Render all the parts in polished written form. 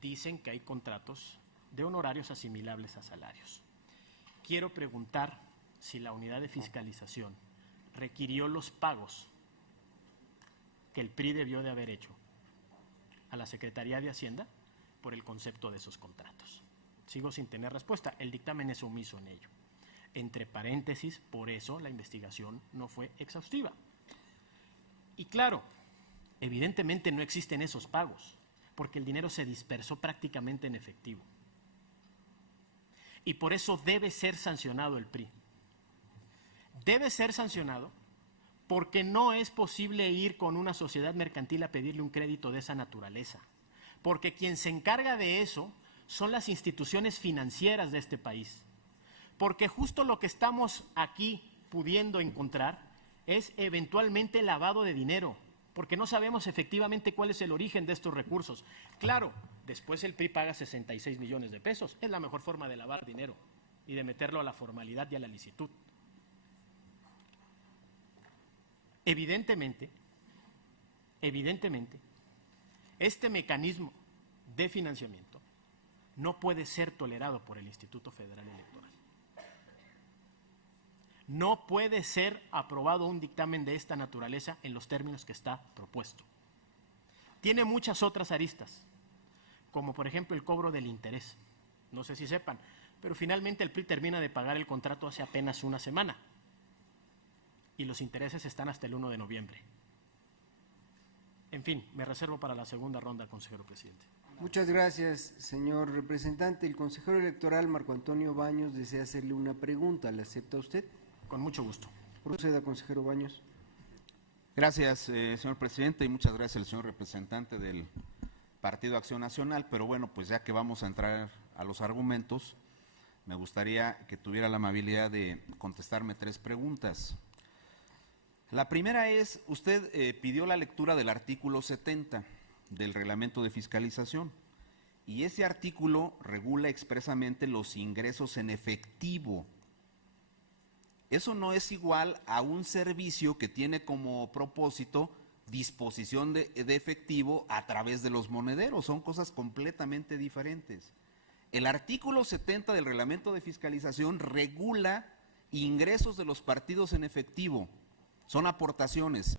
dicen que hay contratos de honorarios asimilables a salarios. Quiero preguntar si la unidad de fiscalización requirió los pagos que el PRI debió de haber hecho a la Secretaría de Hacienda por el concepto de esos contratos. Sigo sin tener respuesta. El dictamen es omiso en ello. Entre paréntesis, por eso la investigación no fue exhaustiva. Y claro, evidentemente no existen esos pagos, porque el dinero se dispersó prácticamente en efectivo. Y por eso debe ser sancionado el PRI. Debe ser sancionado porque no es posible ir con una sociedad mercantil a pedirle un crédito de esa naturaleza. Porque quien se encarga de eso son las instituciones financieras de este país. Porque justo lo que estamos aquí pudiendo encontrar es eventualmente lavado de dinero, porque no sabemos efectivamente cuál es el origen de estos recursos. Claro, después el PRI paga 66 millones de pesos, es la mejor forma de lavar dinero y de meterlo a la formalidad y a la licitud. Evidentemente, este mecanismo de financiamiento no puede ser tolerado por el Instituto Federal Electoral. No puede ser aprobado un dictamen de esta naturaleza en los términos que está propuesto. Tiene muchas otras aristas, como por ejemplo el cobro del interés. No sé si sepan, pero finalmente el PRI termina de pagar el contrato hace apenas una semana y los intereses están hasta el 1 de noviembre. En fin, me reservo para la segunda ronda, consejero presidente. Muchas gracias, señor representante. El consejero electoral Marco Antonio Baños desea hacerle una pregunta. ¿La acepta usted? Con mucho gusto. Proceda, consejero Baños. Gracias, señor presidente, y muchas gracias al señor representante del Partido Acción Nacional. Pero bueno, pues ya que vamos a entrar a los argumentos, me gustaría que tuviera la amabilidad de contestarme 3 preguntas. La primera es, usted pidió la lectura del artículo 70 del Reglamento de Fiscalización, y ese artículo regula expresamente los ingresos en efectivo. Eso no es igual a un servicio que tiene como propósito disposición de efectivo a través de los monederos. Son cosas completamente diferentes. El artículo 70 del Reglamento de Fiscalización regula ingresos de los partidos en efectivo. Son aportaciones.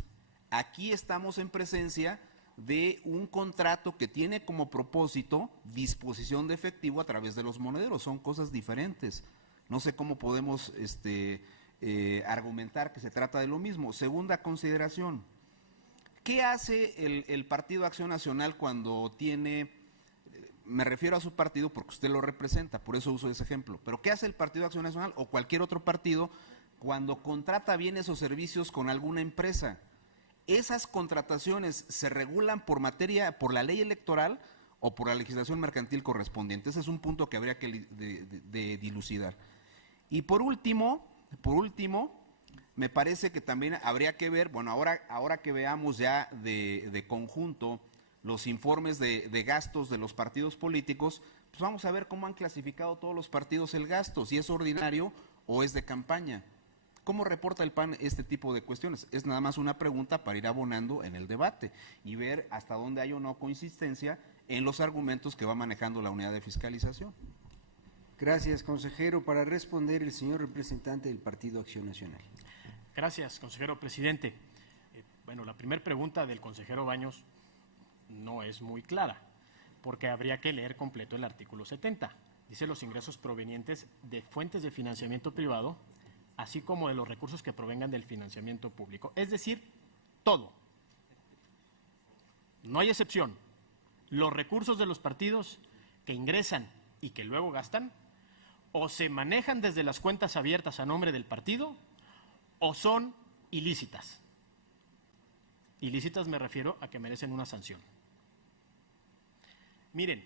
Aquí estamos en presencia de un contrato que tiene como propósito disposición de efectivo a través de los monederos. Son cosas diferentes. No sé cómo podemos argumentar que se trata de lo mismo. Segunda consideración, ¿qué hace el Partido Acción Nacional cuando tiene, me refiero a su partido porque usted lo representa, por eso uso ese ejemplo, pero qué hace el Partido Acción Nacional o cualquier otro partido cuando contrata bienes o servicios con alguna empresa? ¿Esas contrataciones se regulan por la ley electoral o por la legislación mercantil correspondiente? Ese es un punto que habría que dilucidar. Y por último, me parece que también habría que ver, bueno, ahora que veamos ya de conjunto los informes de gastos de los partidos políticos, pues vamos a ver cómo han clasificado todos los partidos el gasto, si es ordinario o es de campaña. ¿Cómo reporta el PAN este tipo de cuestiones? Es nada más una pregunta para ir abonando en el debate y ver hasta dónde hay o no consistencia en los argumentos que va manejando la unidad de fiscalización. Gracias, consejero. Para responder, el señor representante del Partido Acción Nacional. Gracias, consejero presidente. Bueno, la primera pregunta del consejero Baños no es muy clara, porque habría que leer completo el artículo 70. Dice los ingresos provenientes de fuentes de financiamiento privado, así como de los recursos que provengan del financiamiento público. Es decir, todo. No hay excepción. Los recursos de los partidos que ingresan y que luego gastan, o se manejan desde las cuentas abiertas a nombre del partido, o son ilícitas. Ilícitas me refiero a que merecen una sanción. Miren,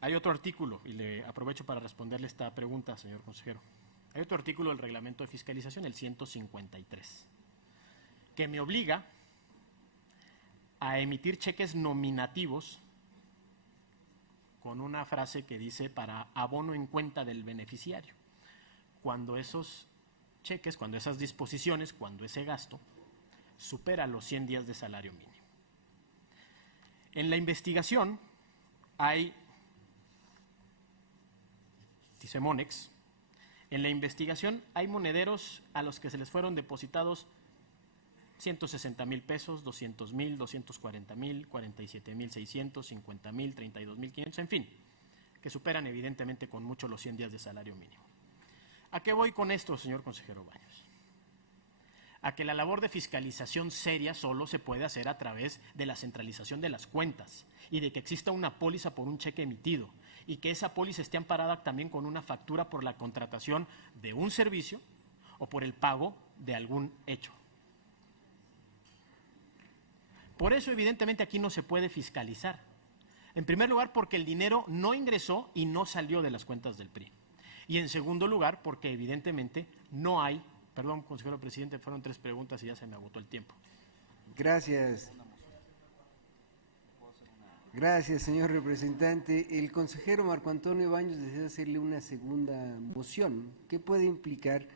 hay otro artículo, y le aprovecho para responderle esta pregunta, señor consejero. Hay otro artículo del Reglamento de Fiscalización, el 153, que me obliga a emitir cheques nominativos con una frase que dice para abono en cuenta del beneficiario. Cuando esos cheques, cuando esas disposiciones, cuando ese gasto supera los 100 días de salario mínimo. En la investigación hay, dice Monex, en la investigación hay monederos a los que se les fueron depositados 160,000 pesos, 200,000, 240,000, 47,600, 50,000, 32,500, en fin, que superan evidentemente con mucho los 100 días de salario mínimo. ¿A qué voy con esto, señor consejero Baños? A que la labor de fiscalización seria solo se puede hacer a través de la centralización de las cuentas y de que exista una póliza por un cheque emitido y que esa póliza esté amparada también con una factura por la contratación de un servicio o por el pago de algún hecho. Por eso, evidentemente, aquí no se puede fiscalizar. En primer lugar, porque el dinero no ingresó y no salió de las cuentas del PRI. Y en segundo lugar, porque evidentemente no hay, perdón, consejero presidente, fueron 3 preguntas y ya se me agotó el tiempo. Gracias. Gracias, señor representante. El consejero Marco Antonio Baños desea hacerle una segunda moción. ¿Qué puede implicar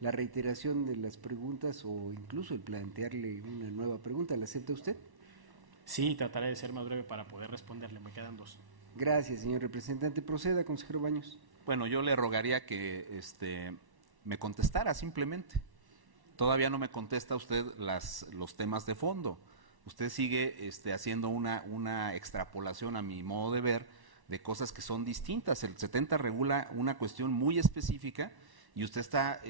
la reiteración de las preguntas o incluso el plantearle una nueva pregunta? ¿La acepta usted? Sí, trataré de ser más breve para poder responderle, me quedan 2. Gracias, señor representante. Proceda, consejero Baños. Bueno, yo le rogaría que me contestara simplemente. Todavía no me contesta usted los temas de fondo. Usted sigue haciendo una extrapolación, a mi modo de ver, de cosas que son distintas. El 70 regula una cuestión muy específica y usted está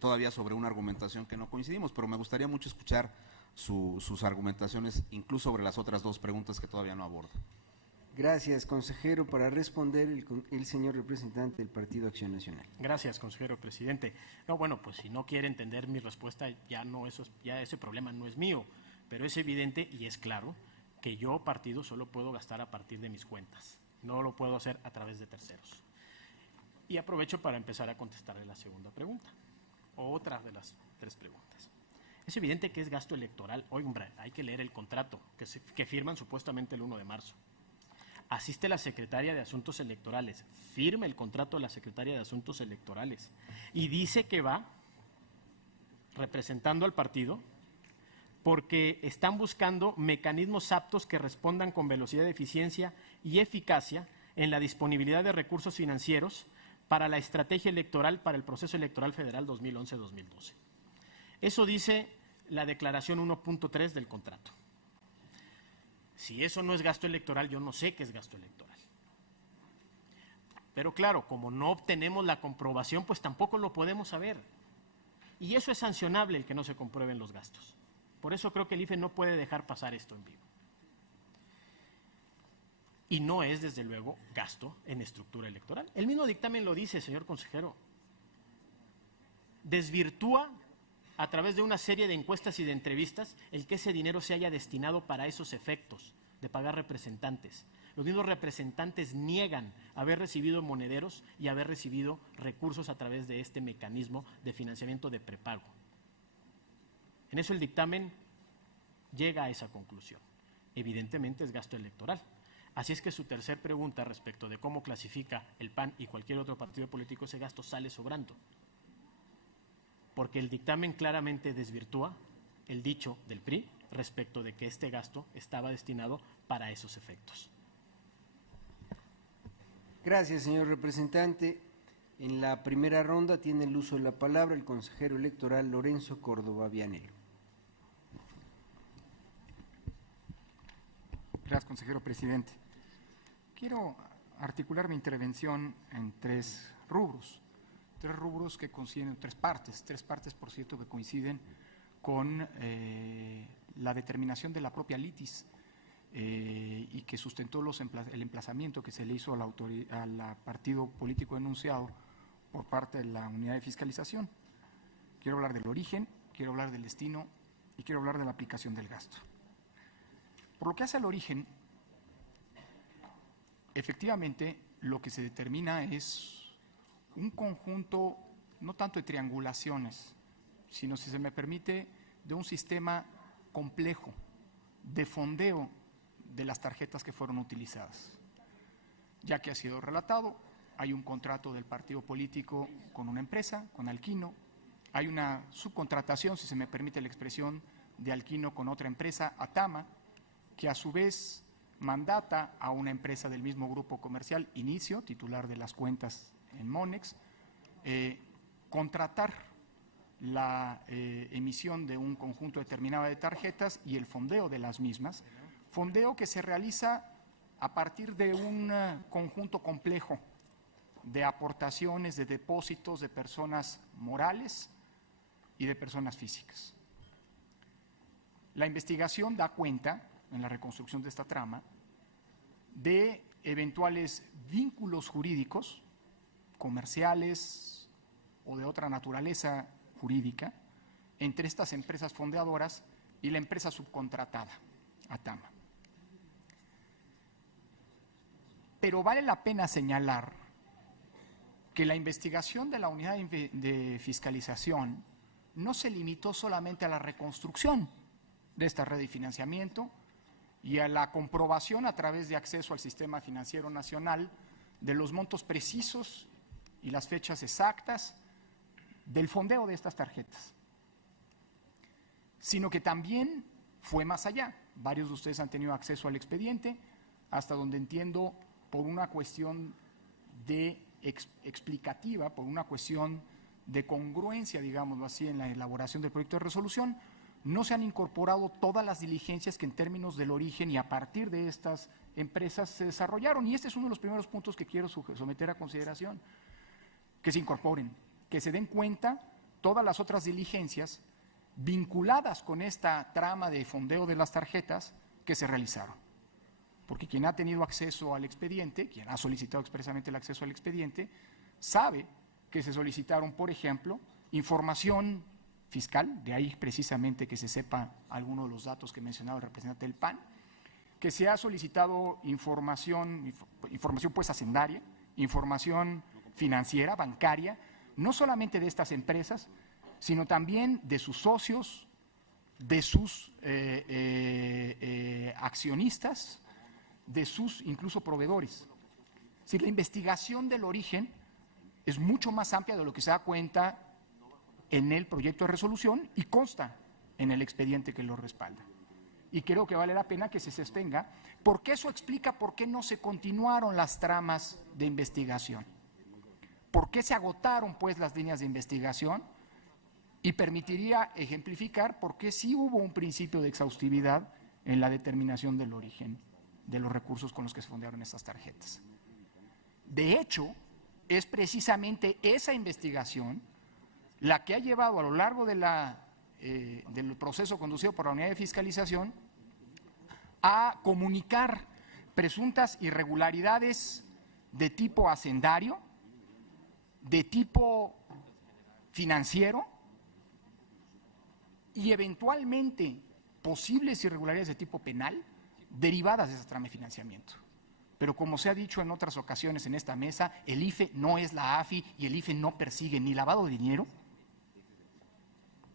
todavía sobre una argumentación que no coincidimos, pero me gustaría mucho escuchar sus argumentaciones, incluso sobre las otras 2 preguntas que todavía no abordo. Gracias, consejero. Para responder el señor representante del Partido Acción Nacional. Gracias, consejero presidente. No, bueno, pues si no quiere entender mi respuesta, ya ese problema no es mío, pero es evidente y es claro que yo, partido, solo puedo gastar a partir de mis cuentas, no lo puedo hacer a través de terceros. Y aprovecho para empezar a contestarle la segunda pregunta, o otra de las 3 preguntas. Es evidente que es gasto electoral. Oye, hombre, hay que leer el contrato que firman supuestamente el 1 de marzo. Asiste la secretaria de Asuntos Electorales, firma el contrato de la secretaria de Asuntos Electorales y dice que va representando al partido porque están buscando mecanismos aptos que respondan con velocidad, eficiencia y eficacia en la disponibilidad de recursos financieros para la estrategia electoral para el proceso electoral federal 2011-2012. Eso dice la declaración 1.3 del contrato. Si eso no es gasto electoral, yo no sé qué es gasto electoral. Pero claro, como no obtenemos la comprobación, pues tampoco lo podemos saber. Y eso es sancionable, el que no se comprueben los gastos. Por eso creo que el IFE no puede dejar pasar esto en vivo. Y no es, desde luego, gasto en estructura electoral. El mismo dictamen lo dice, señor consejero. Desvirtúa a través de una serie de encuestas y de entrevistas el que ese dinero se haya destinado para esos efectos de pagar representantes. Los mismos representantes niegan haber recibido monederos y haber recibido recursos a través de este mecanismo de financiamiento de prepago. En eso el dictamen llega a esa conclusión. Evidentemente es gasto electoral. Así es que su tercer pregunta respecto de cómo clasifica el PAN y cualquier otro partido político ese gasto sale sobrando. Porque el dictamen claramente desvirtúa el dicho del PRI respecto de que este gasto estaba destinado para esos efectos. Gracias, señor representante. En la primera ronda tiene el uso de la palabra el consejero electoral Lorenzo Córdoba Vianelo. Gracias, consejero presidente. Quiero articular mi intervención en 3 rubros. 3 rubros que coinciden en 3 partes, por cierto, que coinciden con la determinación de la propia litis y que sustentó el emplazamiento que se le hizo al partido político enunciado por parte de la unidad de fiscalización. Quiero hablar del origen, quiero hablar del destino y quiero hablar de la aplicación del gasto. Por lo que hace al origen, efectivamente, lo que se determina es un conjunto, no tanto de triangulaciones, sino, si se me permite, de un sistema complejo de fondeo de las tarjetas que fueron utilizadas. Ya que ha sido relatado, hay un contrato del partido político con una empresa, con Alquino, hay una subcontratación, si se me permite la expresión, de Alquino con otra empresa, Atama, que a su vez mandata a una empresa del mismo grupo comercial, Inicio, titular de las cuentas en Monex, contratar la emisión de un conjunto determinado de tarjetas y el fondeo de las mismas, fondeo que se realiza a partir de un conjunto complejo de aportaciones, de depósitos de personas morales y de personas físicas. La investigación da cuenta, en la reconstrucción de esta trama, de eventuales vínculos jurídicos, comerciales o de otra naturaleza jurídica, entre estas empresas fondeadoras y la empresa subcontratada, Atama. Pero vale la pena señalar que la investigación de la unidad de fiscalización no se limitó solamente a la reconstrucción de esta red de financiamiento y a la comprobación a través de acceso al sistema financiero nacional de los montos precisos y las fechas exactas del fondeo de estas tarjetas, sino que también fue más allá. Varios de ustedes han tenido acceso al expediente, hasta donde entiendo, por una cuestión de explicativa, por una cuestión de congruencia, digámoslo así, en la elaboración del proyecto de resolución, no se han incorporado todas las diligencias que en términos del origen y a partir de estas empresas se desarrollaron. Y este es uno de los primeros puntos que quiero someter a consideración, que se incorporen, que se den cuenta todas las otras diligencias vinculadas con esta trama de fondeo de las tarjetas que se realizaron. Porque quien ha tenido acceso al expediente, quien ha solicitado expresamente el acceso al expediente, sabe que se solicitaron, por ejemplo, información fiscal, de ahí precisamente que se sepa alguno de los datos que mencionaba el representante del PAN, que se ha solicitado información pues hacendaria, información financiera, bancaria, no solamente de estas empresas, sino también de sus socios, de sus accionistas, de sus incluso proveedores. Si la investigación del origen es mucho más amplia de lo que se da cuenta en el proyecto de resolución y consta en el expediente que lo respalda. Y creo que vale la pena que se sostenga, porque eso explica por qué no se continuaron las tramas de investigación, por qué se agotaron pues las líneas de investigación, y permitiría ejemplificar por qué sí hubo un principio de exhaustividad en la determinación del origen de los recursos con los que se fondearon estas tarjetas. De hecho, es precisamente esa investigación la que ha llevado a lo largo de del proceso conducido por la unidad de fiscalización a comunicar presuntas irregularidades de tipo hacendario, de tipo financiero y eventualmente posibles irregularidades de tipo penal derivadas de esa trama de financiamiento. Pero como se ha dicho en otras ocasiones en esta mesa, el IFE no es la AFI y el IFE no persigue ni lavado de dinero,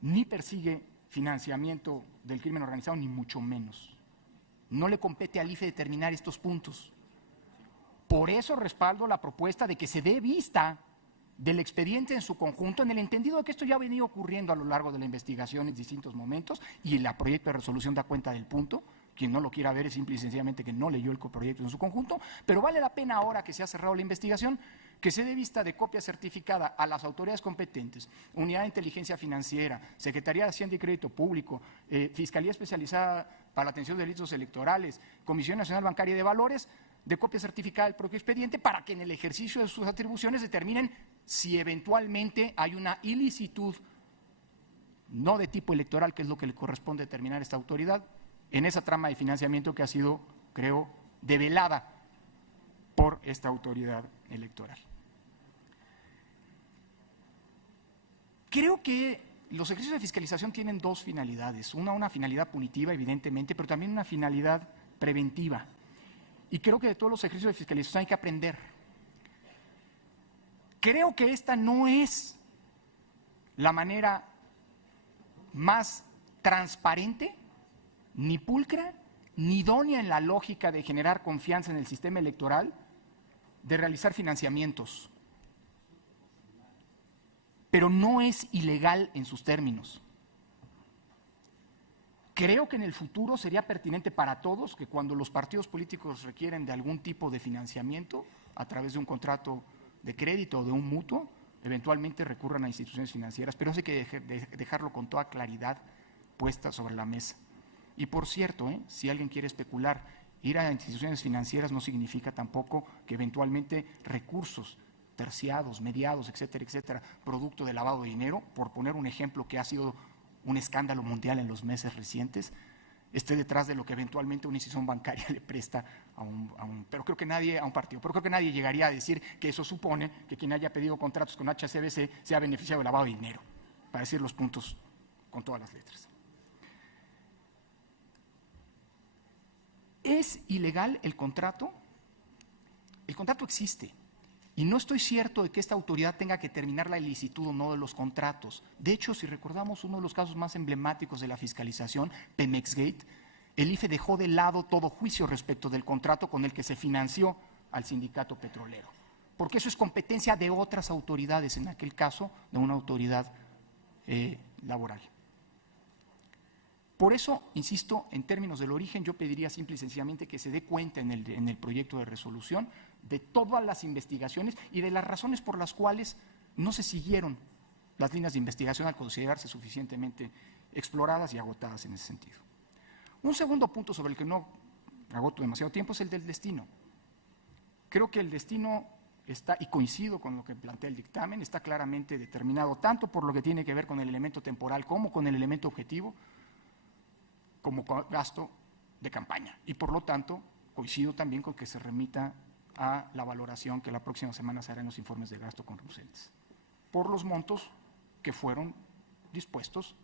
ni persigue financiamiento del crimen organizado, ni mucho menos. No le compete al IFE determinar estos puntos. Por eso respaldo la propuesta de que se dé vista del expediente en su conjunto, en el entendido de que esto ya ha venido ocurriendo a lo largo de la investigación en distintos momentos y el proyecto de resolución da cuenta del punto. Quien no lo quiera ver es simple y sencillamente que no leyó el proyecto en su conjunto, pero vale la pena ahora que se ha cerrado la investigación que se dé vista de copia certificada a las autoridades competentes, Unidad de Inteligencia Financiera, Secretaría de Hacienda y Crédito Público, Fiscalía Especializada para la Atención de Delitos Electorales, Comisión Nacional Bancaria y de Valores, de copia certificada del propio expediente para que en el ejercicio de sus atribuciones determinen si eventualmente hay una ilicitud, no de tipo electoral, que es lo que le corresponde determinar a esta autoridad, en esa trama de financiamiento que ha sido, creo, develada por esta autoridad electoral. Creo que los ejercicios de fiscalización tienen dos finalidades, una finalidad punitiva, evidentemente, pero también una finalidad preventiva. Y creo que de todos los ejercicios de fiscalización hay que aprender. Creo que esta no es la manera más transparente, ni pulcra, ni idónea en la lógica de generar confianza en el sistema electoral, de realizar financiamientos. Pero no es ilegal en sus términos. Creo que en el futuro sería pertinente para todos que cuando los partidos políticos requieren de algún tipo de financiamiento a través de un contrato de crédito o de un mutuo, eventualmente recurran a instituciones financieras, pero eso hay que dejarlo con toda claridad puesta sobre la mesa. Y por cierto, si alguien quiere especular, ir a instituciones financieras no significa tampoco que eventualmente recursos terciados, mediados, etcétera, etcétera, producto de lavado de dinero, por poner un ejemplo que ha sido un escándalo mundial en los meses recientes, esté detrás de lo que eventualmente una institución bancaria le presta a un partido. Pero creo que nadie llegaría a decir que eso supone que quien haya pedido contratos con HSBC sea beneficiado de lavado de dinero, para decir los puntos con todas las letras. ¿Es ilegal el contrato? El contrato existe. Y no estoy cierto de que esta autoridad tenga que determinar la ilicitud o no de los contratos. De hecho, si recordamos uno de los casos más emblemáticos de la fiscalización, Pemexgate, el IFE dejó de lado todo juicio respecto del contrato con el que se financió al sindicato petrolero, porque eso es competencia de otras autoridades, en aquel caso de una autoridad laboral. Por eso, insisto, en términos del origen, yo pediría simple y sencillamente que se dé cuenta en el proyecto de resolución de todas las investigaciones y de las razones por las cuales no se siguieron las líneas de investigación al considerarse suficientemente exploradas y agotadas en ese sentido. Un segundo punto sobre el que no agoto demasiado tiempo es el del destino. Creo que el destino está, y coincido con lo que plantea el dictamen, está claramente determinado tanto por lo que tiene que ver con el elemento temporal como con el elemento objetivo, como gasto de campaña. Y por lo tanto, coincido también con que se remita a la valoración que la próxima semana se hará en los informes de gasto conducentes, por los montos que fueron dispuestos,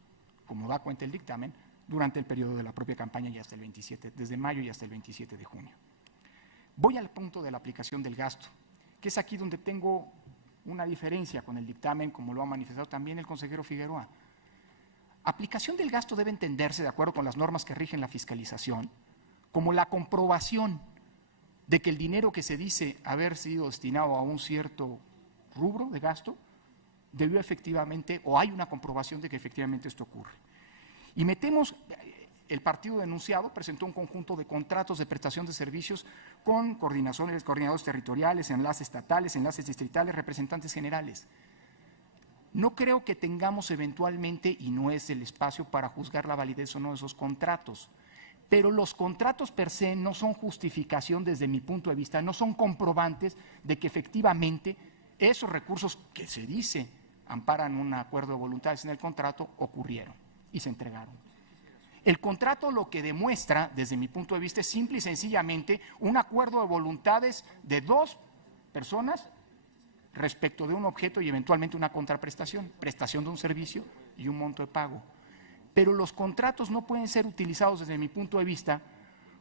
como da cuenta el dictamen, durante el periodo de la propia campaña y hasta el 27, desde mayo y hasta el 27 de junio. Voy al punto de la aplicación del gasto, que es aquí donde tengo una diferencia con el dictamen, como lo ha manifestado también el consejero Figueroa. Aplicación del gasto debe entenderse, de acuerdo con las normas que rigen la fiscalización, como la comprobación de que el dinero que se dice haber sido destinado a un cierto rubro de gasto debió efectivamente, o hay una comprobación de que efectivamente esto ocurre. Y el partido denunciado presentó un conjunto de contratos de prestación de servicios con coordinadores territoriales, enlaces estatales, enlaces distritales, representantes generales. No creo que tengamos eventualmente, y no es el espacio para juzgar la validez o no de esos contratos, pero los contratos per se no son justificación desde mi punto de vista, no son comprobantes de que efectivamente esos recursos que se dice amparan un acuerdo de voluntades en el contrato ocurrieron y se entregaron. El contrato lo que demuestra, desde mi punto de vista, es simple y sencillamente un acuerdo de voluntades de dos personas respecto de un objeto y eventualmente una contraprestación, prestación de un servicio y un monto de pago. Pero los contratos no pueden ser utilizados desde mi punto de vista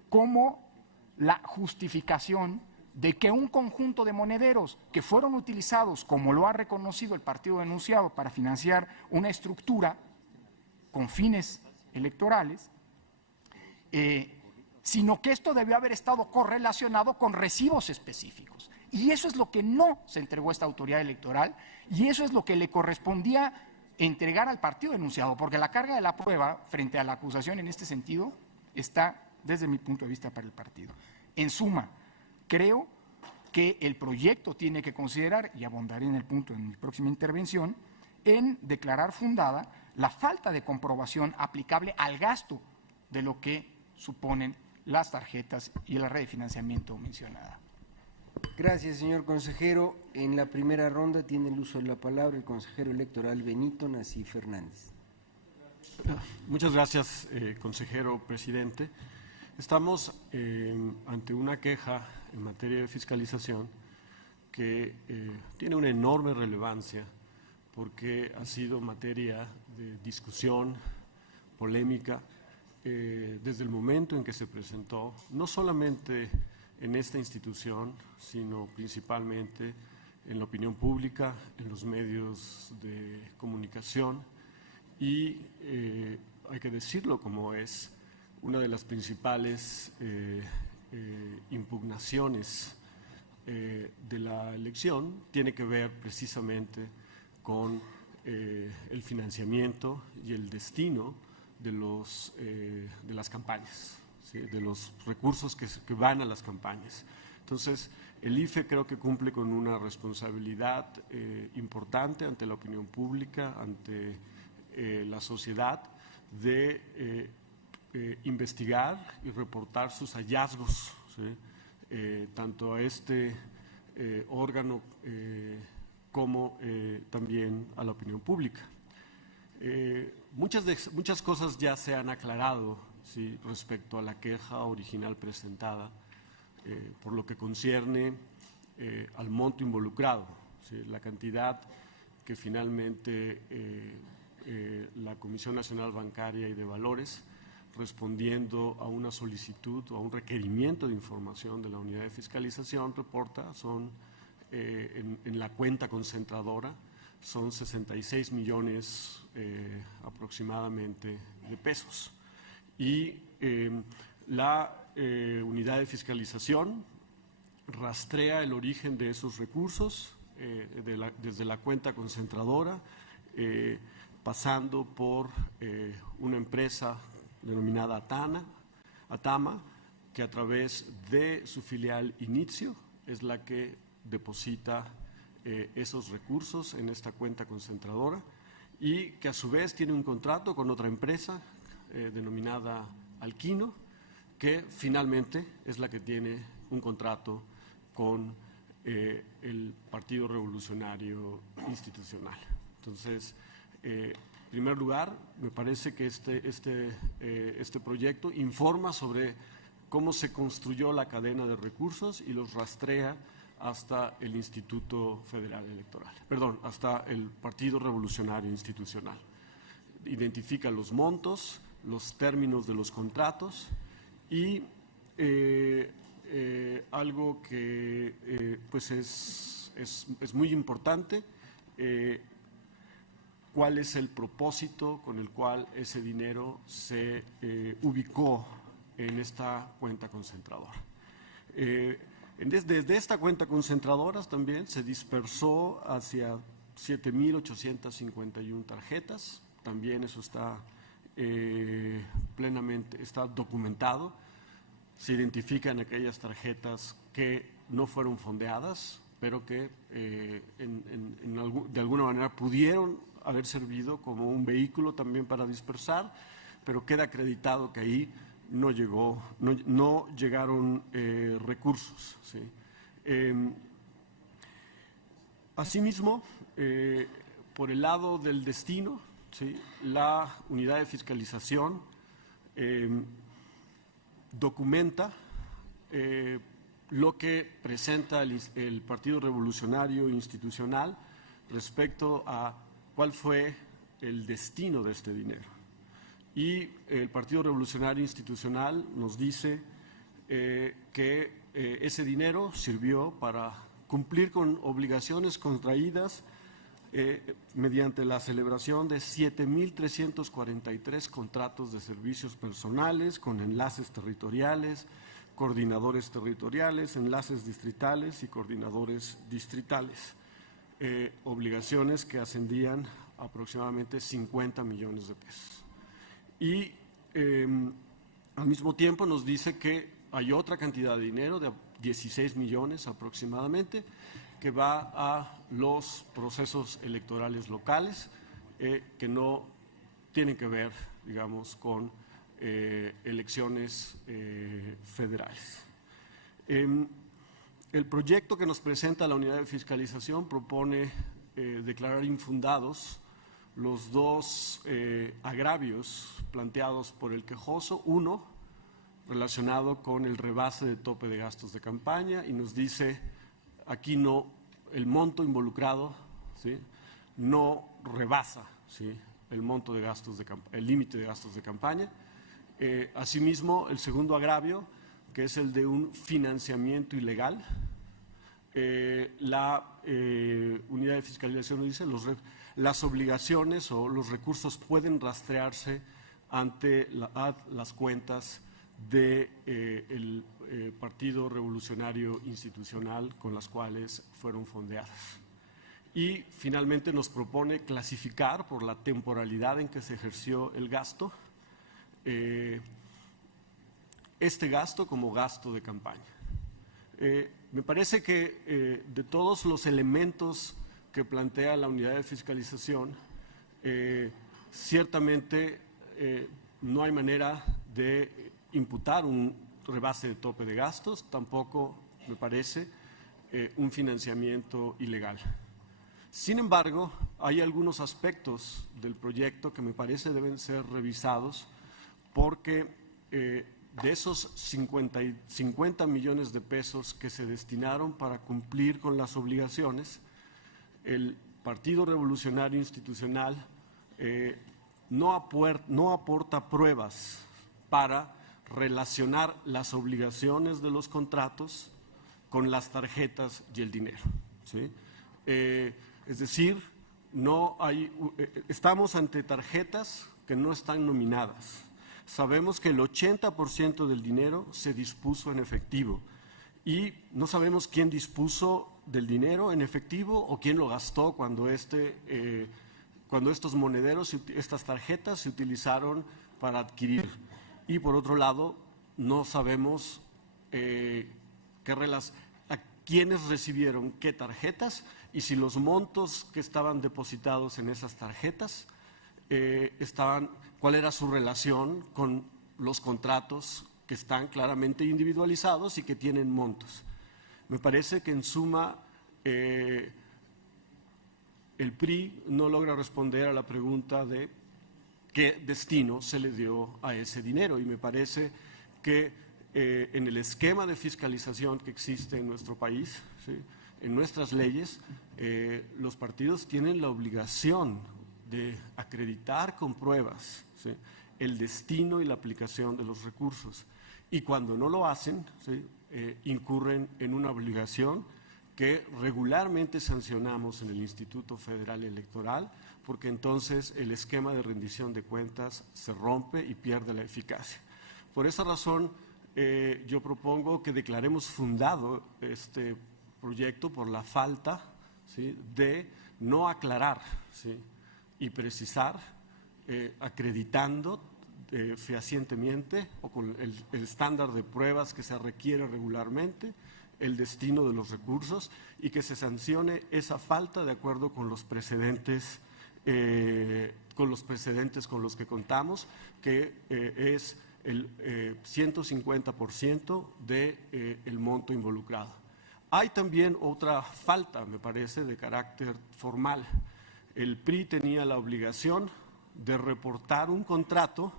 como la justificación de que un conjunto de monederos que fueron utilizados, como lo ha reconocido el partido denunciado, para financiar una estructura con fines electorales, sino que esto debió haber estado correlacionado con recibos específicos. Y eso es lo que no se entregó a esta autoridad electoral y eso es lo que le correspondía entregar al partido denunciado, porque la carga de la prueba frente a la acusación en este sentido está, desde mi punto de vista, para el partido. En suma, creo que el proyecto tiene que considerar, y abondaré en el punto en mi próxima intervención, en declarar fundada la falta de comprobación aplicable al gasto de lo que suponen las tarjetas y la red de financiamiento mencionada. Gracias, señor consejero. En la primera ronda tiene el uso de la palabra el consejero electoral Benito Nasif Fernández. Muchas gracias, consejero presidente. Estamos ante una queja en materia de fiscalización que tiene una enorme relevancia porque ha sido materia de discusión, polémica, desde el momento en que se presentó, no solamente en esta institución, sino principalmente en la opinión pública, en los medios de comunicación y, hay que decirlo como es, una de las principales impugnaciones de la elección tiene que ver precisamente con el financiamiento y el destino de las campañas, ¿sí? De los recursos que van a las campañas. Entonces, el IFE creo que cumple con una responsabilidad importante ante la opinión pública, ante la sociedad, de investigar y reportar sus hallazgos, ¿sí? Tanto a este órgano como también a la opinión pública. Muchas cosas ya se han aclarado, ¿sí? Respecto a la queja original presentada, por lo que concierne al monto involucrado, ¿sí? La cantidad que finalmente la Comisión Nacional Bancaria y de Valores, respondiendo a una solicitud o a un requerimiento de información de la Unidad de Fiscalización, reporta, son en la cuenta concentradora, son 66 millones aproximadamente de pesos. Y la Unidad de Fiscalización rastrea el origen de esos recursos desde la cuenta concentradora, pasando por una empresa denominada Atama, que a través de su filial Inicio es la que deposita esos recursos en esta cuenta concentradora y que a su vez tiene un contrato con otra empresa denominada Alquino, que finalmente es la que tiene un contrato con el Partido Revolucionario Institucional. Entonces, en primer lugar, me parece que este proyecto informa sobre cómo se construyó la cadena de recursos y los rastrea hasta el Instituto Federal Electoral, hasta el Partido Revolucionario Institucional. Identifica los montos, los términos de los contratos y algo que pues es muy importante, cuál es el propósito con el cual ese dinero se ubicó en esta cuenta concentradora. Desde esta cuenta concentradora también se dispersó hacia 7.851 tarjetas, también eso está está documentado. Se identifican aquellas tarjetas que no fueron fondeadas, pero que de alguna manera pudieron haber servido como un vehículo también para dispersar, pero queda acreditado que ahí no llegaron recursos, ¿sí? Asimismo, por el lado del destino, ¿sí? La Unidad de Fiscalización documenta lo que presenta el Partido Revolucionario Institucional respecto a cuál fue el destino de este dinero. Y el Partido Revolucionario Institucional nos dice que ese dinero sirvió para cumplir con obligaciones contraídas mediante la celebración de 7.343 contratos de servicios personales con enlaces territoriales, coordinadores territoriales, enlaces distritales y coordinadores distritales. Obligaciones que ascendían a aproximadamente 50 millones de pesos. Y al mismo tiempo nos dice que hay otra cantidad de dinero, de 16 millones aproximadamente, que va a los procesos electorales locales, que no tienen que ver, digamos, con elecciones federales. El proyecto que nos presenta la Unidad de Fiscalización propone declarar infundados los dos agravios planteados por el quejoso. Uno, relacionado con el rebase de tope de gastos de campaña, y nos dice aquí no, el monto involucrado, ¿sí?, no rebasa, ¿sí?, el monto de gastos el límite de gastos de campaña. Asimismo, el segundo agravio, que es el de un financiamiento ilegal. La Unidad de Fiscalización nos dice las obligaciones o los recursos pueden rastrearse ante las cuentas del Partido Revolucionario Institucional con las cuales fueron fondeadas. Y finalmente nos propone clasificar por la temporalidad en que se ejerció el gasto este gasto como gasto de campaña. Me parece que de todos los elementos que plantea la unidad de fiscalización, ciertamente no hay manera de imputar un rebase de tope de gastos, tampoco me parece un financiamiento ilegal. Sin embargo, hay algunos aspectos del proyecto que me parece deben ser revisados porque de esos 50 millones de pesos que se destinaron para cumplir con las obligaciones, el Partido Revolucionario Institucional no aporta pruebas para relacionar las obligaciones de los contratos con las tarjetas y el dinero, ¿sí? Es decir, estamos ante tarjetas que no están nominadas. Sabemos que el 80% del dinero se dispuso en efectivo y no sabemos quién dispuso del dinero en efectivo o quién lo gastó cuando estos monederos, estas tarjetas se utilizaron para adquirir. Y por otro lado, no sabemos a quiénes recibieron qué tarjetas y si los montos que estaban depositados en esas tarjetas cuál era su relación con los contratos que están claramente individualizados y que tienen montos. Me parece que en suma el PRI no logra responder a la pregunta de qué destino se le dio a ese dinero y me parece que en el esquema de fiscalización que existe en nuestro país, ¿sí?, en nuestras leyes, los partidos tienen la obligación de acreditar con pruebas, ¿sí?, el destino y la aplicación de los recursos. Y cuando no lo hacen, ¿sí?, incurren en una obligación que regularmente sancionamos en el Instituto Federal Electoral, porque entonces el esquema de rendición de cuentas se rompe y pierde la eficacia. Por esa razón, yo propongo que declaremos fundado este proyecto por la falta, ¿sí?, de no aclarar, ¿sí?, y precisar, acreditando fehacientemente o con el estándar de pruebas que se requiere regularmente el destino de los recursos y que se sancione esa falta de acuerdo con los precedentes con los que contamos, que es el 150% del monto involucrado. Hay también otra falta, me parece, de carácter formal. El PRI tenía la obligación de reportar un contrato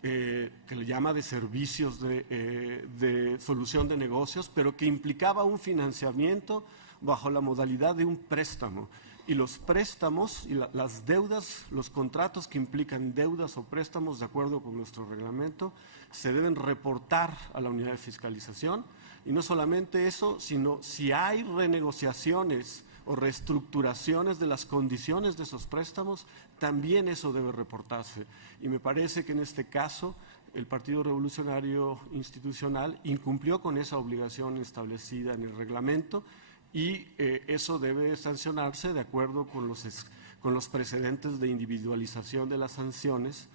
que le llama de servicios de solución de negocios, pero que implicaba un financiamiento bajo la modalidad de un préstamo. Y los préstamos y las deudas, los contratos que implican deudas o préstamos, de acuerdo con nuestro reglamento, se deben reportar a la unidad de fiscalización. Y no solamente eso, sino si hay renegociaciones o reestructuraciones de las condiciones de esos préstamos, también eso debe reportarse. Y me parece que en este caso el Partido Revolucionario Institucional incumplió con esa obligación establecida en el reglamento y eso debe sancionarse de acuerdo con los precedentes de individualización de las sanciones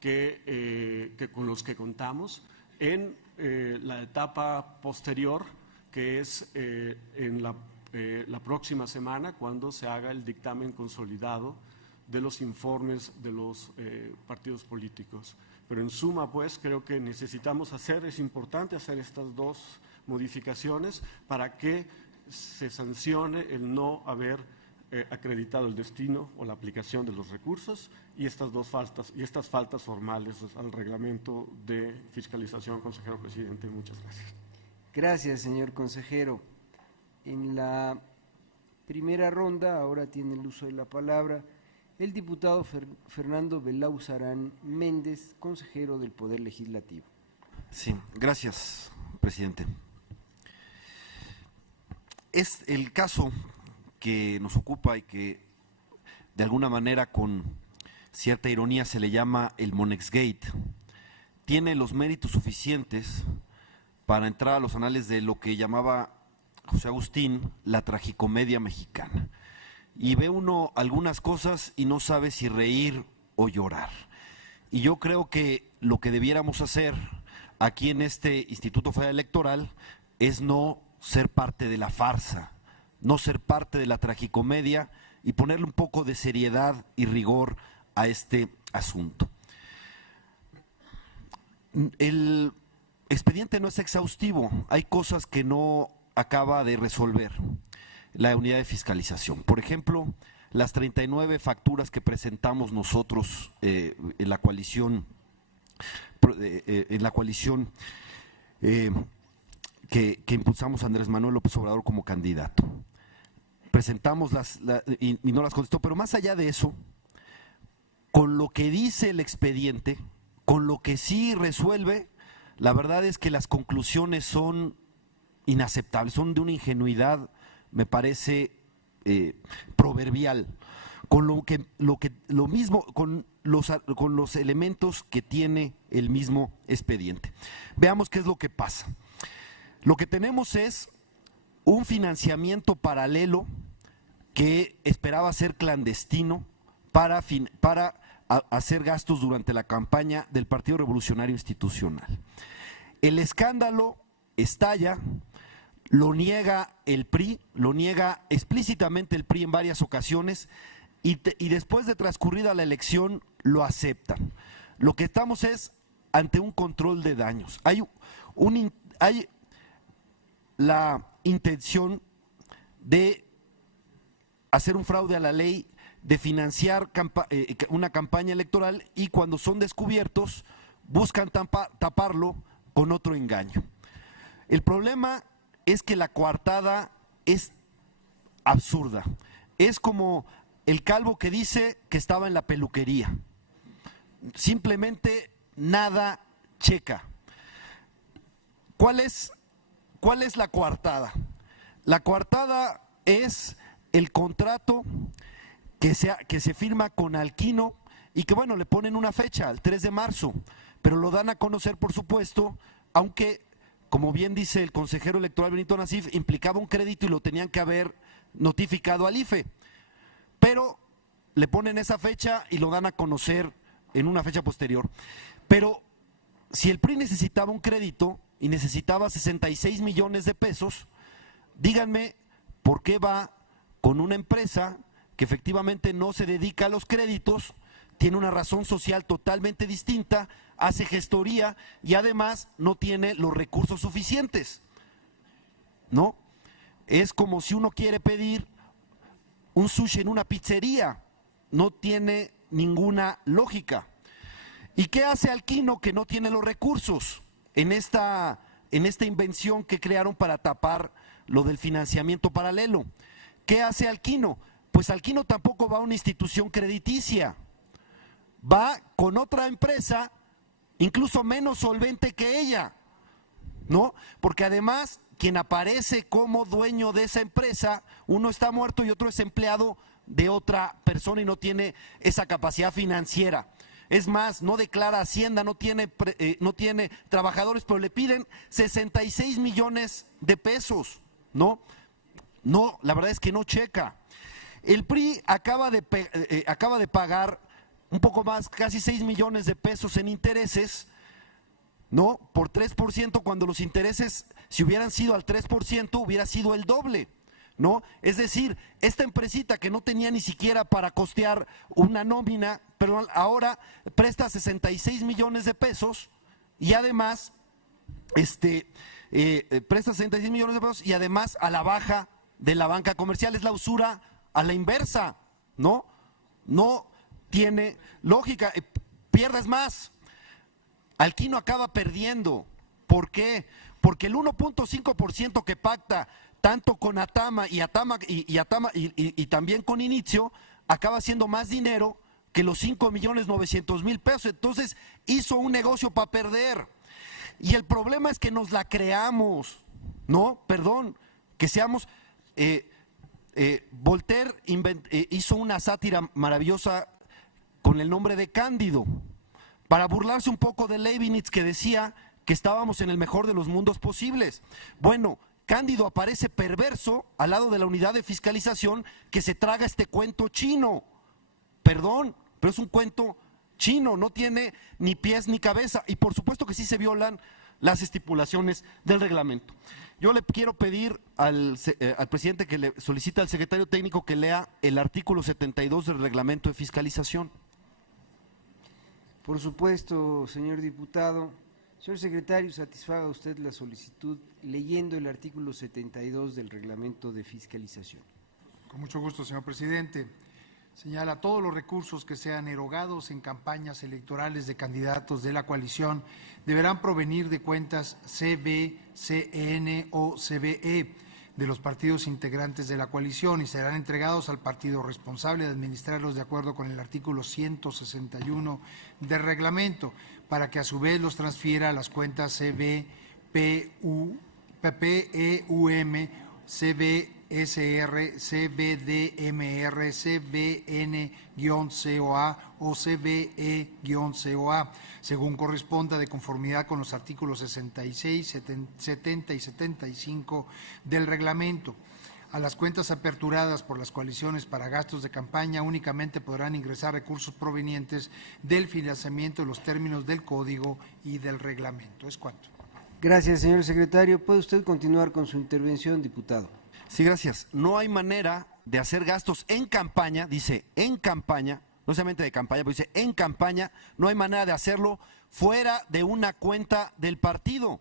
que con los que contamos en la etapa posterior, que es en la próxima semana, cuando se haga el dictamen consolidado de los informes de los partidos políticos. Pero en suma, pues, creo que es importante hacer estas dos modificaciones para que se sancione el no haber acreditado el destino o la aplicación de los recursos y estas faltas formales al reglamento de fiscalización. Consejero presidente, muchas gracias. Gracias, señor consejero. En la primera ronda, ahora tiene el uso de la palabra el diputado Fernando Belauzarán Méndez, consejero del Poder Legislativo. Sí, gracias, presidente. Es el caso que nos ocupa y que de alguna manera con cierta ironía se le llama el Monexgate. Tiene los méritos suficientes para entrar a los anales de lo que llamaba José Agustín la tragicomedia mexicana. Y ve uno algunas cosas y no sabe si reír o llorar. y yo creo que lo que debiéramos hacer aquí en este Instituto Federal Electoral es no ser parte de la farsa, no ser parte de la tragicomedia y ponerle un poco de seriedad y rigor a este asunto. El expediente no es exhaustivo, hay cosas que no acaba de resolver la unidad de fiscalización. Por ejemplo, las 39 facturas que presentamos nosotros en la coalición, que impulsamos a Andrés Manuel López Obrador como candidato. Presentamos y no las contestó, pero más allá de eso, con lo que dice el expediente, con lo que sí resuelve, la verdad es que las conclusiones son inaceptables, son de una ingenuidad, me parece, proverbial, con lo mismo, con los elementos que tiene el mismo expediente. Veamos qué es lo que pasa. Lo que tenemos es un financiamiento paralelo que esperaba ser clandestino para hacer gastos durante la campaña del Partido Revolucionario Institucional. El escándalo estalla, lo niega el PRI, lo niega explícitamente el PRI en varias ocasiones y después de transcurrida la elección lo aceptan. Lo que estamos es ante un control de daños. Hay la intención de hacer un fraude a la ley, de financiar una campaña electoral y cuando son descubiertos buscan taparlo con otro engaño. El problema es que la coartada es absurda. Es como el calvo que dice que estaba en la peluquería. Simplemente nada checa. ¿Cuál es la coartada? La coartada es el contrato que se firma con Alquino y que, bueno, le ponen una fecha, el 3 de marzo, pero lo dan a conocer, por supuesto, aunque, como bien dice el consejero electoral Benito Nasif, implicaba un crédito y lo tenían que haber notificado al IFE. Pero le ponen esa fecha y lo dan a conocer en una fecha posterior. Pero si el PRI necesitaba un crédito y necesitaba 66 millones de pesos, díganme por qué va con una empresa que efectivamente no se dedica a los créditos, tiene una razón social totalmente distinta, hace gestoría y además no tiene los recursos suficientes, ¿no? Es como si uno quiere pedir un sushi en una pizzería, no tiene ninguna lógica. ¿Y qué hace Alquino que no tiene los recursos en esta invención que crearon para tapar lo del financiamiento paralelo? ¿Qué hace Alquino? Pues Alquino tampoco va a una institución crediticia, va con otra empresa, incluso menos solvente que ella, ¿no? Porque además quien aparece como dueño de esa empresa, uno está muerto y otro es empleado de otra persona y no tiene esa capacidad financiera. Es más, no declara Hacienda, no tiene trabajadores, pero le piden 66 millones de pesos, ¿no? No, la verdad es que no checa. El PRI acaba de pagar un poco más, casi 6 millones de pesos en intereses, ¿no? Por 3%, cuando los intereses, si hubieran sido al 3%, hubiera sido el doble, ¿no? Es decir, esta empresita que no tenía ni siquiera para costear una nómina, perdón, ahora presta 66 millones de pesos y además, presta 66 millones de pesos y además a la baja de la banca comercial, es la usura a la inversa, ¿no? No tiene lógica, pierdes más. Alquino acaba perdiendo. ¿Por qué? Porque el 1.5% que pacta tanto con Atama y también con Inicio, acaba siendo más dinero que los 5.900.000 pesos. Entonces hizo un negocio para perder. Y el problema es que nos la creamos, ¿no? Perdón, que seamos... Voltaire hizo una sátira maravillosa con el nombre de Cándido, para burlarse un poco de Leibniz, que decía que estábamos en el mejor de los mundos posibles. Bueno, Cándido aparece perverso al lado de la unidad de fiscalización que se traga este cuento chino. Perdón, pero es un cuento chino, no tiene ni pies ni cabeza, y por supuesto que sí se violan las estipulaciones del reglamento. Yo le quiero pedir al presidente que le solicite al secretario técnico que lea el artículo 72 del reglamento de fiscalización. Por supuesto, señor diputado. Señor secretario, satisfaga usted la solicitud leyendo el artículo 72 del reglamento de fiscalización. Con mucho gusto, señor presidente. Señala, todos los recursos que sean erogados en campañas electorales de candidatos de la coalición deberán provenir de cuentas CB, CN o CBE de los partidos integrantes de la coalición y serán entregados al partido responsable de administrarlos de acuerdo con el artículo 161 del reglamento, para que a su vez los transfiera a las cuentas CB, PEUM, CBSR, CBDMR, CBN-COA o CBE-COA, según corresponda de conformidad con los artículos 66, 70 y 75 del reglamento. A las cuentas aperturadas por las coaliciones para gastos de campaña únicamente podrán ingresar recursos provenientes del financiamiento en los términos del Código y del reglamento. Es cuanto. Gracias, señor secretario. ¿Puede usted continuar con su intervención, diputado? Sí, gracias. No hay manera de hacer gastos en campaña, dice en campaña, no solamente de campaña, pero dice en campaña, no hay manera de hacerlo fuera de una cuenta del partido.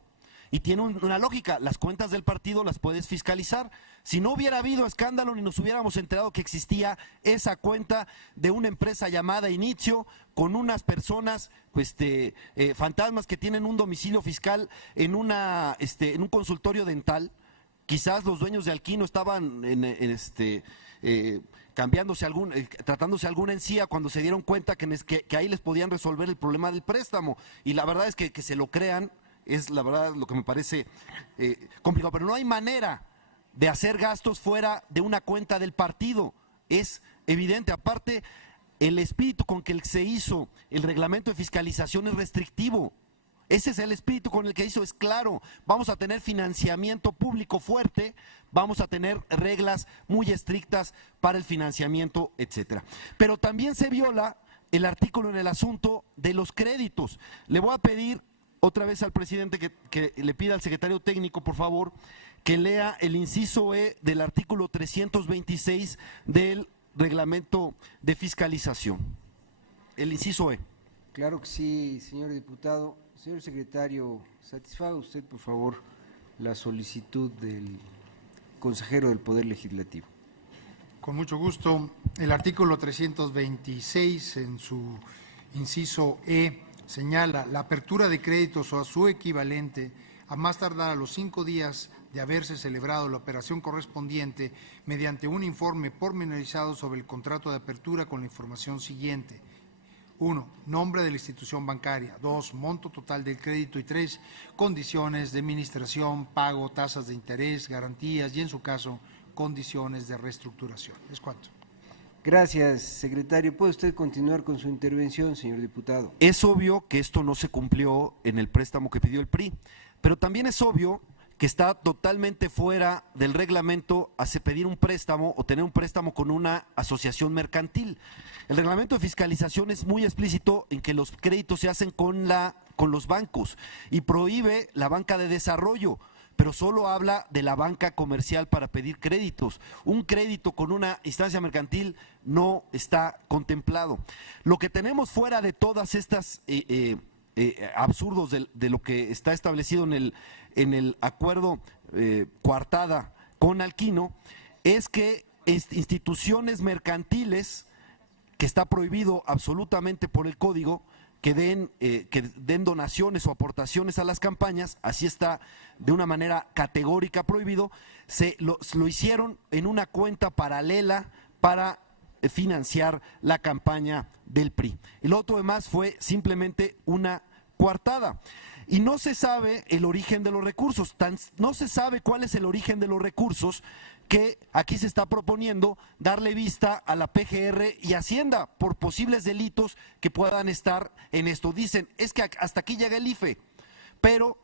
Y tiene una lógica, las cuentas del partido las puedes fiscalizar. Si no hubiera habido escándalo ni nos hubiéramos enterado que existía esa cuenta de una empresa llamada Inicio con unas personas fantasmas que tienen un domicilio fiscal en un consultorio dental, quizás los dueños de Alquino estaban tratándose alguna encía cuando se dieron cuenta que ahí les podían resolver el problema del préstamo, y la verdad es que se lo crean. Es la verdad lo que me parece complicado, pero no hay manera de hacer gastos fuera de una cuenta del partido, es evidente. Aparte, el espíritu con que se hizo el reglamento de fiscalización es restrictivo, ese es el espíritu con el que hizo, es claro, vamos a tener financiamiento público fuerte, vamos a tener reglas muy estrictas para el financiamiento, etcétera. Pero también se viola el artículo en el asunto de los créditos. Le voy a pedir otra vez al presidente que le pida al secretario técnico, por favor, que lea el inciso E del artículo 326 del reglamento de fiscalización. El inciso E. Claro que sí, señor diputado. Señor secretario, satisfaga usted, por favor, la solicitud del consejero del Poder Legislativo. Con mucho gusto. El artículo 326, en su inciso E, señala la apertura de créditos o a su equivalente a más tardar a los 5 días de haberse celebrado la operación correspondiente mediante un informe pormenorizado sobre el contrato de apertura con la información siguiente. 1. Nombre de la institución bancaria. 2. Monto total del crédito. Y 3. Condiciones de administración, pago, tasas de interés, garantías y, en su caso, condiciones de reestructuración. Es cuanto. Gracias, secretario. ¿Puede usted continuar con su intervención, señor diputado? Es obvio que esto no se cumplió en el préstamo que pidió el PRI, pero también es obvio que está totalmente fuera del reglamento pedir un préstamo o tener un préstamo con una asociación mercantil. El reglamento de fiscalización es muy explícito en que los créditos se hacen con los bancos y prohíbe la banca de desarrollo, pero solo habla de la banca comercial para pedir créditos. Un crédito con una instancia mercantil no está contemplado. Lo que tenemos fuera de todas estas absurdos de lo que está establecido en el acuerdo coartada con Alquino es que instituciones mercantiles, que está prohibido absolutamente por el Código, que den donaciones o aportaciones a las campañas, así está de una manera categórica prohibido, lo hicieron en una cuenta paralela para financiar la campaña del PRI. Y lo otro demás fue simplemente una coartada. Y no se sabe el origen de los recursos, no se sabe cuál es el origen de los recursos que aquí se está proponiendo darle vista a la PGR y Hacienda por posibles delitos que puedan estar en esto. Dicen, es que hasta aquí llega el IFE, pero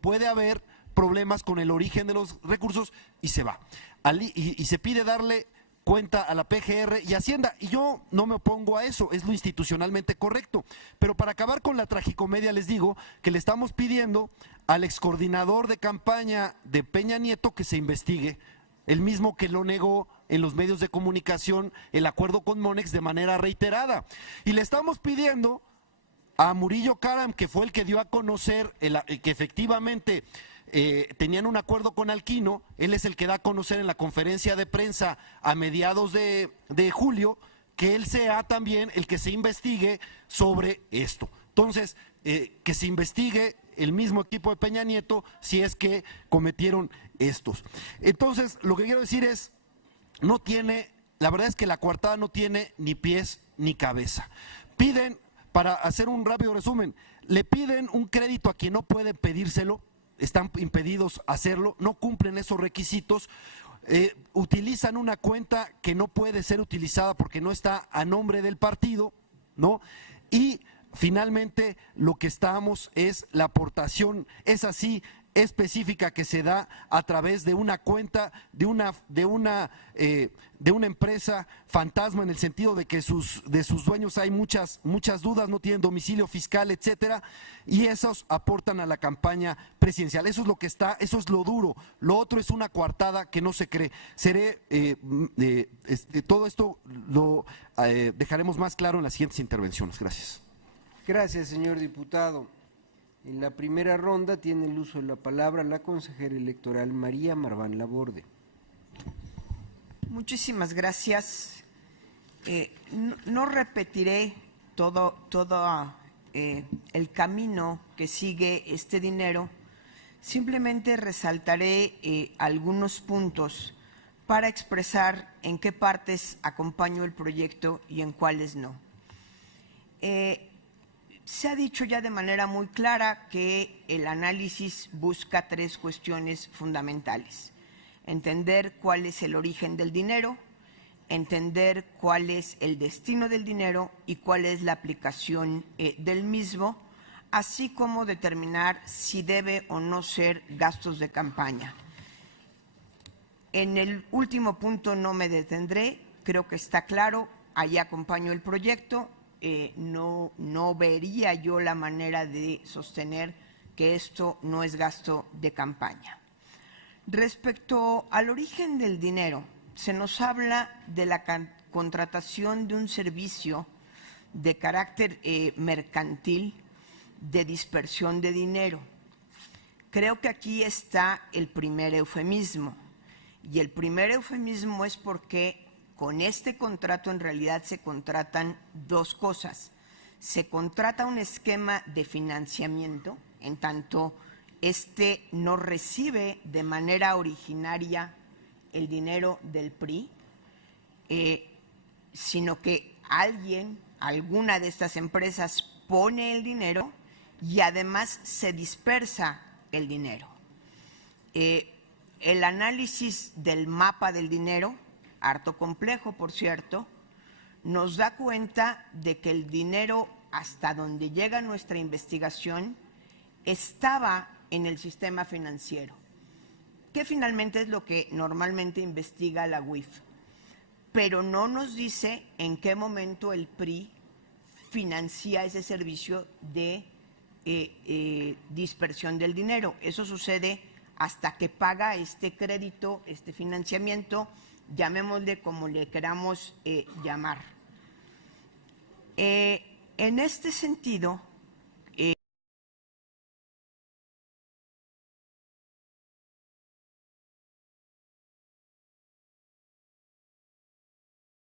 puede haber problemas con el origen de los recursos y se va. Y se pide darle cuenta a la PGR y Hacienda. Y yo no me opongo a eso, es lo institucionalmente correcto. Pero para acabar con la tragicomedia les digo que le estamos pidiendo al excoordinador de campaña de Peña Nieto que se investigue, el mismo que lo negó en los medios de comunicación el acuerdo con Monex de manera reiterada. Y le estamos pidiendo a Murillo Karam, que fue el que dio a conocer que efectivamente tenían un acuerdo con Alquino, él es el que da a conocer en la conferencia de prensa a mediados de julio, que él sea también el que se investigue sobre esto. Entonces, que se investigue el mismo equipo de Peña Nieto si es que cometieron estos. Entonces, lo que quiero decir es, la verdad es que la coartada no tiene ni pies ni cabeza. Piden, para hacer un rápido resumen, le piden un crédito a quien no puede pedírselo, están impedidos hacerlo, no cumplen esos requisitos, utilizan una cuenta que no puede ser utilizada porque no está a nombre del partido, ¿no? Y finalmente lo que estamos es la aportación, es así, específica que se da a través de una cuenta de una empresa fantasma, en el sentido de que de sus dueños hay muchas dudas, no tienen domicilio fiscal, etcétera, y esos aportan a la campaña presidencial. Eso es lo que está, eso es lo duro. Lo otro es una coartada que no se cree. Todo esto lo dejaremos más claro en las siguientes intervenciones. Gracias. Gracias, señor diputado. En la primera ronda tiene el uso de la palabra la consejera electoral María Marván Laborde. Muchísimas gracias. No repetiré todo el camino que sigue este dinero, simplemente resaltaré algunos puntos para expresar en qué partes acompaño el proyecto y en cuáles no. Se ha dicho ya de manera muy clara que el análisis busca tres cuestiones fundamentales: entender cuál es el origen del dinero, entender cuál es el destino del dinero y cuál es la aplicación del mismo, así como determinar si debe o no ser gastos de campaña. En el último punto no me detendré, creo que está claro, ahí acompaño el proyecto. No vería yo la manera de sostener que esto no es gasto de campaña. Respecto al origen del dinero, se nos habla de la contratación de un servicio de carácter mercantil de dispersión de dinero. Creo que aquí está el primer eufemismo, y el primer eufemismo es porque con este contrato en realidad se contratan dos cosas. Se contrata un esquema de financiamiento, en tanto este no recibe de manera originaria el dinero del PRI, sino que alguna de estas empresas pone el dinero y además se dispersa el dinero. El análisis del mapa del dinero, harto complejo, por cierto, nos da cuenta de que el dinero, hasta donde llega nuestra investigación, estaba en el sistema financiero, que finalmente es lo que normalmente investiga la UIF, pero no nos dice en qué momento el PRI financia ese servicio de dispersión del dinero. Eso sucede hasta que paga este crédito, este financiamiento, llamémosle como le queramos llamar. En este sentido,